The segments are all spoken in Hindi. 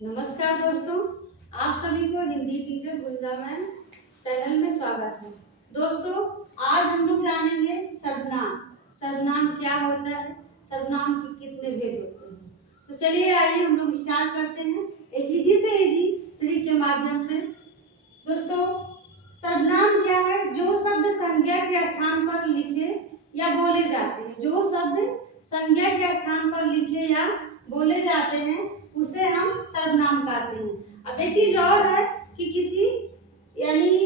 नमस्कार दोस्तों, आप सभी को हिंदी टीचर गुंजा मैम चैनल में स्वागत है। दोस्तों, आज हम लोग जानेंगे सर्वनाम। सर्वनाम क्या होता है, सर्वनाम के कितने भेद होते हैं। तो चलिए आइए हम लोग स्टार्ट करते हैं एक इजी से इजी ट्रिक के माध्यम से। दोस्तों, सर्वनाम क्या है? जो शब्द संज्ञा के स्थान पर लिखे या बोले जाते हैं, जो शब्द संज्ञा के स्थान पर लिखे या बोले जाते हैं उसे हम सर्वनाम कहते हैं। अब एक चीज और है कि किसी यानी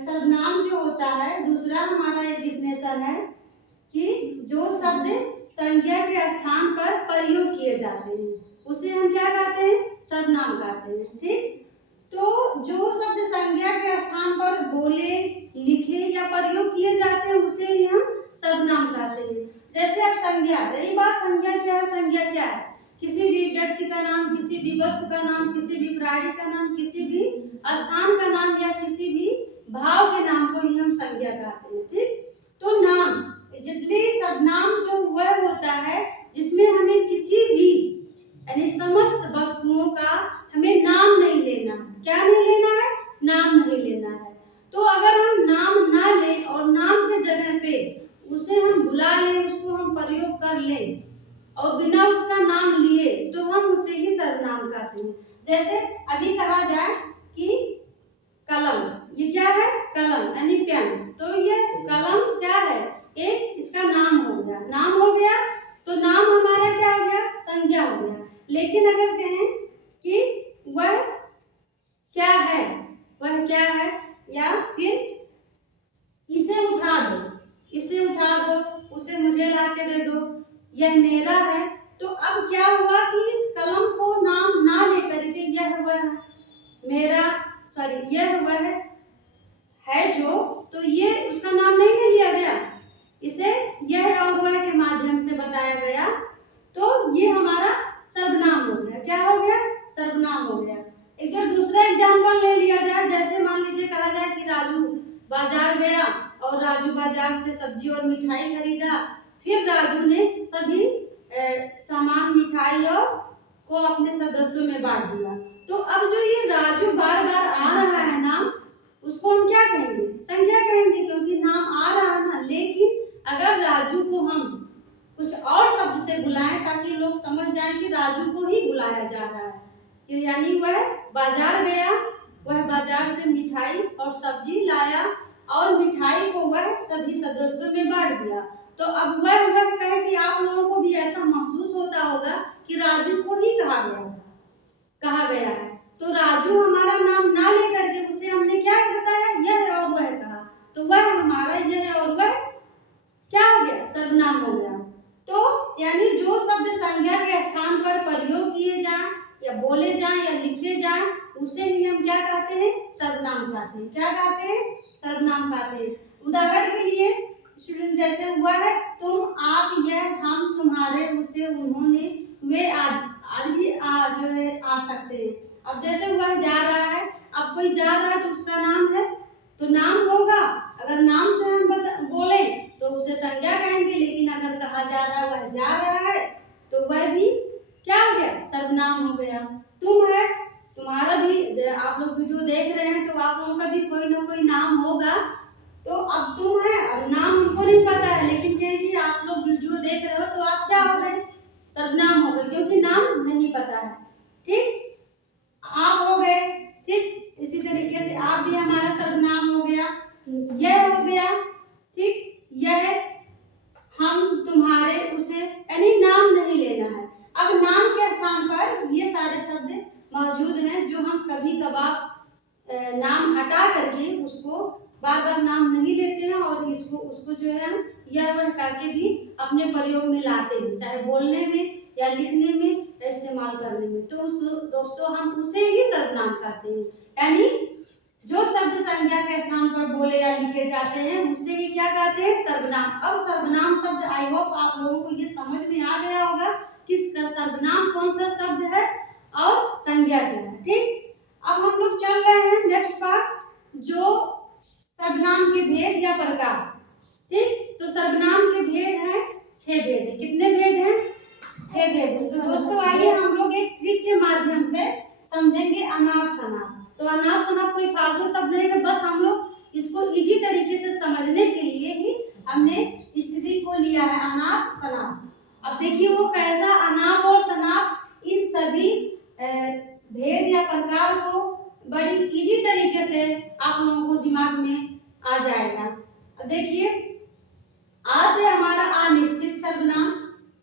सर्वनाम जो होता है, दूसरा हमारा एक डिफिनेशन है कि जो शब्द संज्ञा के स्थान पर प्रयोग किए जाते हैं उसे हम क्या कहते हैं? सर्वनाम कहते हैं। ठीक, तो जो शब्द संज्ञा के स्थान पर बोले, लिखे या प्रयोग किए जाते हैं उसे ही हम सर्वनाम कहते हैं। जैसे अब संज्ञा, रही बात संज्ञा क्या है? संज्ञा क्या है? किसी भी व्यक्ति का नाम, किसी भी वस्तु का नाम, किसी भी प्राणी का नाम, किसी भी स्थान का नाम या किसी भी भाव के नाम को ही हम संज्ञा कहते हैं। ठीक, तो नाम जितने सर्वनाम जो वह होता है जिसमें हमें किसी भी यानी समस्त वस्तुओं का हमें नाम नहीं लेना। क्या नहीं लेना है? नाम नहीं लेना है। तो अगर हम नाम ना लें और नाम के जगह पे उसे हम बुला लें, उसको हम प्रयोग कर लें और बिना उसका नाम लिए तो हम उसे ही सर्वनाम कहते हैं। जैसे अभी कहा जाए कि कलम, ये क्या है? कलम यानी पेन। तो ये कलम क्या है? एक इसका नाम हो गया। नाम हो गया तो नाम हमारा क्या हो गया? संज्ञा हो गया। लेकिन अगर कहें कि वह क्या है, वह क्या है, या फिर इसे उठा दो, इसे उठा दो, उसे मुझे ला के दे दो, यह मेरा है, तो अब क्या हुआ कि इस कलम को नाम ना लेकर के यह वह मेरा, सॉरी यह वह है जो, तो ये उसका नाम नहीं ना लिया गया, इसे यह और वह के माध्यम से बताया गया, तो ये हमारा सर्वनाम हो गया। क्या हो गया? सर्वनाम हो गया। एक जो दूसरा एग्जाम्पल ले लिया जाए, जैसे मान लीजिए कहा जाए कि राजू बाजार गया और राजू बाजार से सब्जी और मिठाई खरीदा, फिर राजू ने सभी सामान मिठाई और को अपने सदस्यों में बांट दिया। तो अब जो ये राजू बार बार आ रहा है नाम, उसको हम क्या कहेंगे? संज्ञा कहेंगे, क्योंकि नाम आ रहा है ना। लेकिन अगर राजू को हम कुछ और शब्द से बुलाएं ताकि लोग समझ जाएं कि राजू को ही बुलाया जा रहा है, यानी वह बाजार गया, वह बाजार से मिठाई और सब्जी लाया और मिठाई को वह सभी सदस्यों में बांट दिया। तो अब वह कहे कि आप लोगों को भी ऐसा महसूस होता होगा कि राजू को ही कहा गया है। तो राजू हमारा नाम ना लेकर के उसे हमने क्या बताया? यह और वह कहा, तो वह हमारा यह और वह क्या हो गया? सर्वनाम हो गया। तो यानी जो शब्द संज्ञा के स्थान पर प्रयोग किए जाएं या बोले जाएं या लिखे जाएं उसे ही हम क्या कहते हैं? सर्वनाम कहते हैं। क्या कहते हैं? सर्वनाम कहते हैं। उदाहरण के लिए स्टूडेंट जैसे हुआ है तुम, आप, यह, हम, तुम्हारे, उसे, उन्होंने, वे आज भी जो है आ सकते हैं। अब जैसे हुआ जा रहा है, अब कोई जा रहा है तो उसका नाम है तो नाम होगा। अगर नाम से हम बोले तो उसे संज्ञा कहेंगे, लेकिन अगर कहा जा रहा है वह जा रहा है तो वह भी क्या हो गया? सर्वनाम हो गया। तुम है, तुम्हारा भी, आप लोग वीडियो देख रहे हैं तो आप लोगों का भी कोई ना कोई नाम होगा। तो अब तुम है, अब नाम हमको नहीं पता है, लेकिन कहें कि आप लोग वीडियो देख रहे हो तो आप क्या हो गए? सर्वनाम हो गए, क्योंकि नाम नहीं पता है। ठीक, आप हो गए। ठीक, इसी तरीके से आप भी हमारा सर्वनाम हो गया। यह हो गया। ठीक, यह, हम, तुम्हारे, उसे, यानी नाम नहीं लेना है। अब नाम के स्थान पर ये सारे शब्द मौजूद हैं जो हम कभी कभार नाम हटा करके उसको बार बार नाम नहीं लेते हैं और इसको उसको जो है हम यह वह करके भी अपने प्रयोग में लाते हैं, चाहे बोलने में या लिखने में या इस्तेमाल करने में। तो दोस्तों हम उसे ही सर्वनाम कहते हैं। यानी जो शब्द संज्ञा के स्थान पर बोले या लिखे जाते हैं उसे ही क्या कहते हैं? सर्वनाम। अब सर्वनाम शब्द, आई होप आप लोगों को ये समझ में आ गया होगा कि सर्वनाम कौन सा शब्द है और संज्ञा क्या है। ठीक, अब हम लोग चल रहे हैं नेक्स्ट पार्ट, जो सर्वनाम के भेद या प्रकार। ठीक, तो सर्वनाम के भेद हैं 6 भेद हैं। कितने भेद हैं? 6 भेद हैं। तो दोस्तों आइए हम लोग एक ट्रिक के माध्यम से फालतू शब्द नहीं है, बस हम लोग इसको इजी तरीके से समझने के लिए ही हमने स्त्री को लिया है, अनाप शनाप। अब देखिए वो कैसा अनाप और शनाप इन सभी भेद या प्रकार को बड़ी इजी तरीके से आप लोगों को दिमाग में आ जाएगा। अब देखिए आ से हमारा अनिश्चित सर्वनाम,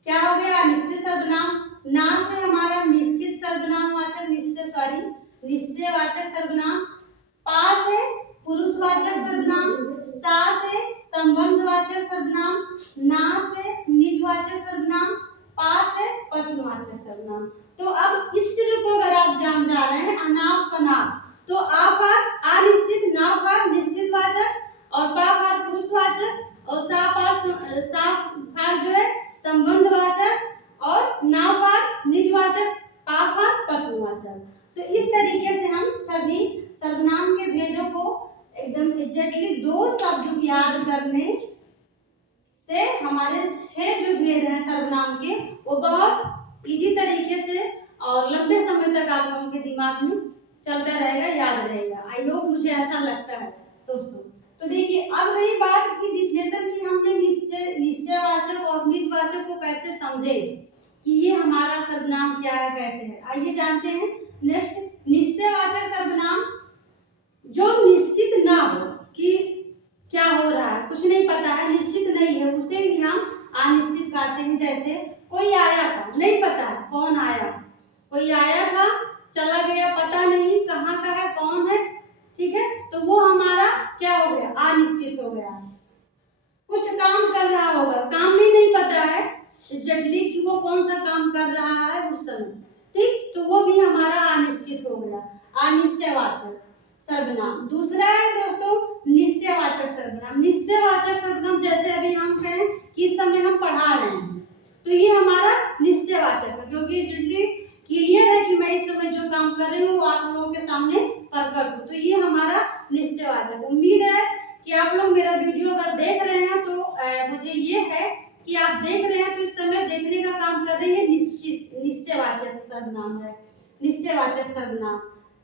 क्या हो गया अनिश्चित सर्वनाम। ना से हमारा निश्चित सर्वनाम वाचक निश्चयवाचक सर्वनाम। पा से पुरुषवाचक सर्वनाम। सा से संबंधवाचक सर्वनाम। ना से निजवाचक सर्वनाम। पा से प्रश्नवाचक सर्वनाम। तो अब इस तरह को अगर आप जान जा रहे हैं अनाप शनाप, तो आ पर अनिश्चित, ना पर निश्चितवाचक और पा पर पुरुषवाचक और सा पर जो है संबंधवाचक और ना पर निजवाचक, पा पर प्रश्नवाचक। तो इस तरीके से हम सभी सर्वनाम के भेदों को एकदम एग्जैक्टली 2 शब्द याद करने से हमारे 6 जो भेद हैं सर्वनाम के वो बहुत इजी तरीके से और लंबे समय तक आप लोगों के दिमाग में चलता रहेगा, याद रहेगा। आई होप, मुझे ऐसा लगता है दोस्तों। तो देखिए अब रही बात की डिफिनेशन की, हमने निश्चयवाचक और निजवाचक को कैसे समझे कि ये हमारा सर्वनाम क्या है, कैसे है, आइए जानते हैं। नेक्स्ट, निश्चयवाचक सर्वनाम जो निश्चित ना हो कि क्या हो रहा है, कुछ नहीं पता है, निश्चित नहीं है, उसे ही हम अनिश्चित कहते हैं। जैसे कोई आया था, नहीं पता है कौन आया, कोई आया था चला गया, पता नहीं कहाँ का है, कौन है, ठीक है, तो वो हमारा क्या हो गया, अनिश्चित हो गया। कुछ काम कर रहा होगा, काम भी नहीं पता है एग्जैक्टली कि वो कौन सा काम कर रहा है उस समय, ठीक, तो वो भी हमारा अनिश्चित हो गया, अनिश्चयवाचक सर्वनाम। दूसरा है दोस्तों निश्चयवाचक सर्वनाम। निश्चयवाचक सर्वनाम जैसे अभी हम कहें कि इस समय हम पढ़ा रहे हैं, तो ये हमारा निश्चयवाचक है, क्योंकि क्लियर है कि मैं इस समय जो काम कर रही हूँ वो आप लोगों के सामने प्रकट हूँ, तो ये हमारा निश्चयवाचक। उम्मीद है कि आप लोग मेरा वीडियो अगर देख रहे हैं तो मुझे ये है कि आप देख रहे हैं तो इस समय देखने का काम कर रही है, निश्चयवाचक सर्वनाम है, निश्चयवाचक सर्वनाम।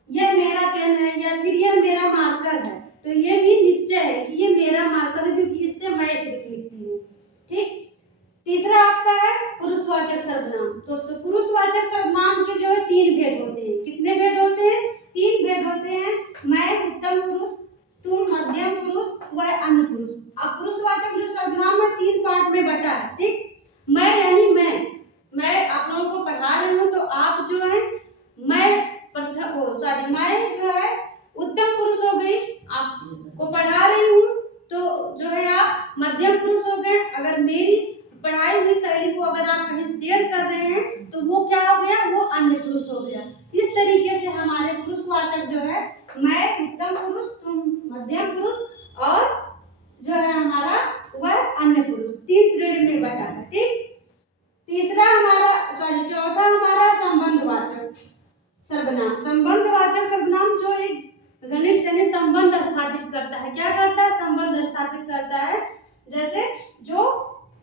यह मेरा पेन है या फिर यह मेरा मार्कर है, तो ये भी निश्चय है कि ये मेरा मार्कर है, क्योंकि इससे मैं सिर्फ लिखती हूँ, ठीक। तीसरा आपका है पुरुषवाचक सर्वनाम। दोस्तों पुरुषवाचक सर्वनाम के जो है 3 भेद होते हैं। कितने भेद होते हैं? 3 भेद होते हैं। मैं उत्तम पुरुष, तुम मध्यम पुरुष, वह अन्य पुरुष। अब पुरुषवाचक जो सर्वनाम है 3 पार्ट में बटा है, ठीक। मैं यानी मैं आप लोगों को पढ़ा रही हूँ, तो आप जो है मैं जो है उत्तम पुरुष हो गई, आपको पढ़ा रही हूँ, तो जो है आप मध्यम पुरुष हो गए। अगर मेरी पढ़ाई हुई शैली को अगर आप कहीं शेयर कर रहे हैं तो वो क्या हो गया, वो अन्य पुरुष हो गया। इस तरीके से हमारे पुरुषवाचक जो है मैं उत्तम पुरुष, तुम मध्यम पुरुष और जो है हमारा वह अन्य पुरुष, 3 श्रेणी में बटा है, ठीक। चौथा हमारा संबंधवाचक सर्वनाम। संबंधवाचक सर्वनाम जो एक घनिष्ठ यानी संबंध स्थापित करता है। क्या करता है? संबंध स्थापित करता है। जैसे जो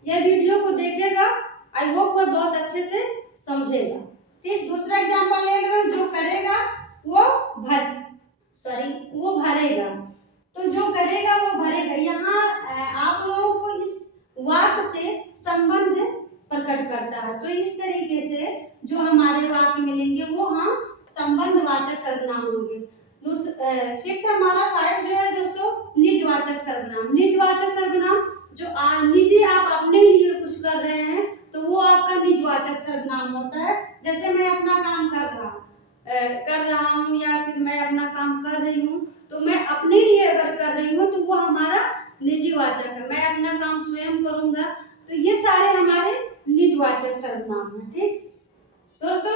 यह वीडियो को देखेगा, आई होप वह बहुत अच्छे से समझेगा, ठीक। दूसरा एग्जांपल ले लो, जो करेगा वो भरेगा, तो जो करेगा वो भरेगा। यहाँ आप लोगों को इस वाक्य से संबंध प्रकट करता है, तो इस तरीके से जो हमारे वाक्य मिलेंगे वो हम संबंधवाचक सर्वनाम होंगे। फिफ्थ हमारा 5 जो है दोस्तों निजवाचक सर्वनाम। निजवाचक सर्वनाम जो निजी आप अपने लिए कुछ कर रहे हैं तो वो आपका निजवाचक सर्वनाम होता है। जैसे मैं अपना काम कर रहा हूँ या फिर मैं अपना काम कर रही हूँ, तो मैं अपने लिए अगर कर रही हूँ तो वो हमारा निजवाचक है। मैं अपना काम स्वयं करूँगा, तो ये सारे हमारे निजवाचक सर्वनाम हैं, ठीक। दोस्तों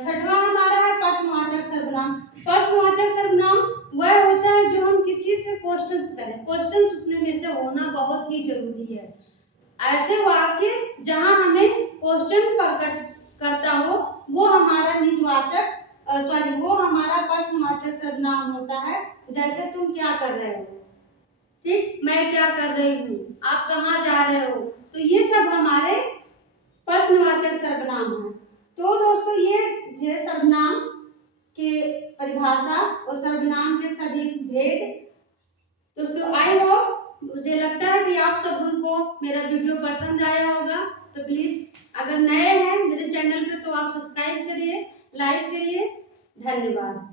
6वां हमारा है प्रश्नवाचक सर्वनाम। प्रश्नवाचक सर्वनाम वह होता है जो हम किसी से क्वेश्चंस करें, क्वेश्चंस उसमें में से होना बहुत ही जरूरी है। ऐसे वाक्य जहां हमें क्वेश्चन प्रकट करता हो वो हमारा निजवाचक वो हमारा प्रश्नवाचक सर्वनाम होता है। जैसे तुम क्या कर रहे हो, ठीक, मैं क्या कर रही हूँ, आप कहाँ जा रहे हो, तो ये सब हमारे प्रश्नवाचक सर्वनाम है। तो दोस्तों ये सर्वनाम के परिभाषा और सर्वनाम के सभी भेद। दोस्तों आई होप, मुझे लगता है कि आप सभी को मेरा वीडियो पसंद आया होगा। तो प्लीज अगर नए हैं मेरे चैनल पे तो आप सब्सक्राइब करिए, लाइक करिए। धन्यवाद।